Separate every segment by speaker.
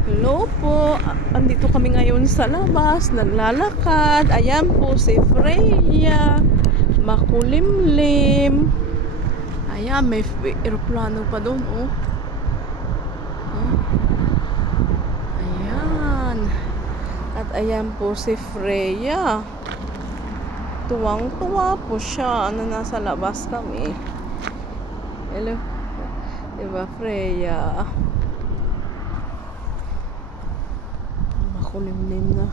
Speaker 1: Hello po. Andito kami ngayon sa labas, naglalakad. Ayan po si Freya. Makulimlim. Ayan, may aeroplano pa doon, oh. Oh. Ayan. At ayan po si Freya. Tuwang-tuwa po siya na nasa labas kami. Hello. Diba, Freya? Makulimlim na.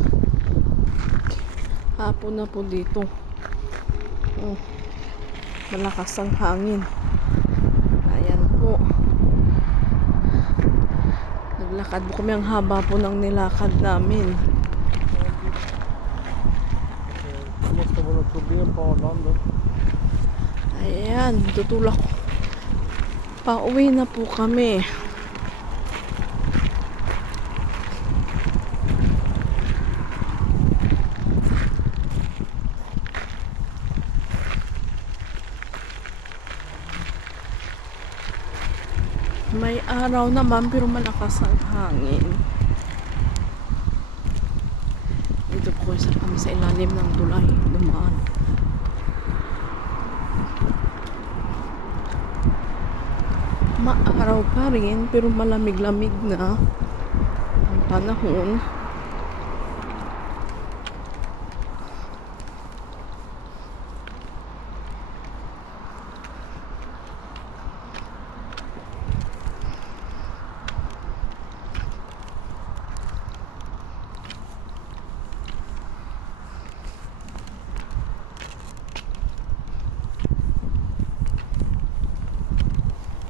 Speaker 1: Hapon na po dito. Oh. Malakas ang hangin. Ayan po. Naglakad po kami ang haba po ng nilakad namin. Ayan, tutulak. Pauwi na po kami. May araw naman pero malakas ang hangin. Dito po isa kami sa ilalim ng tulay. Dumaan. maaraw pa rin pero malamig-lamig na ang panahon.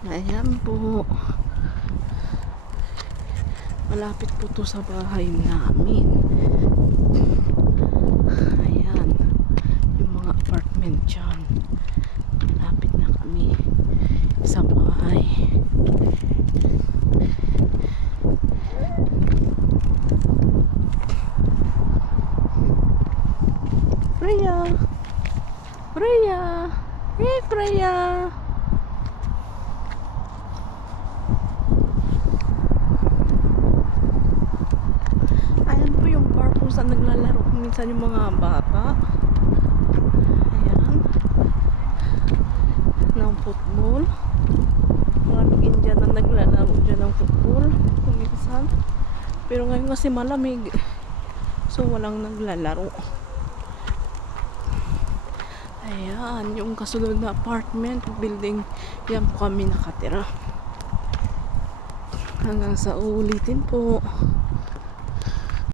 Speaker 1: Ayan po. Malapit po to sa bahay namin. Ayan. Yung mga apartment dyan. Malapit na kami sa bahay. Freya! Freya! Hey, Freya! Ayan po yung park kung saan minsan yung mga bata. Ayan. Ng football. Mga Indian na naglalaro dyan ng football. Kung minsan. Pero ngayon kasi malamig. So walang naglalaro. Ayan, yung kasunod na apartment building, yan po kami nakatira. Hanggang sa uulitin po.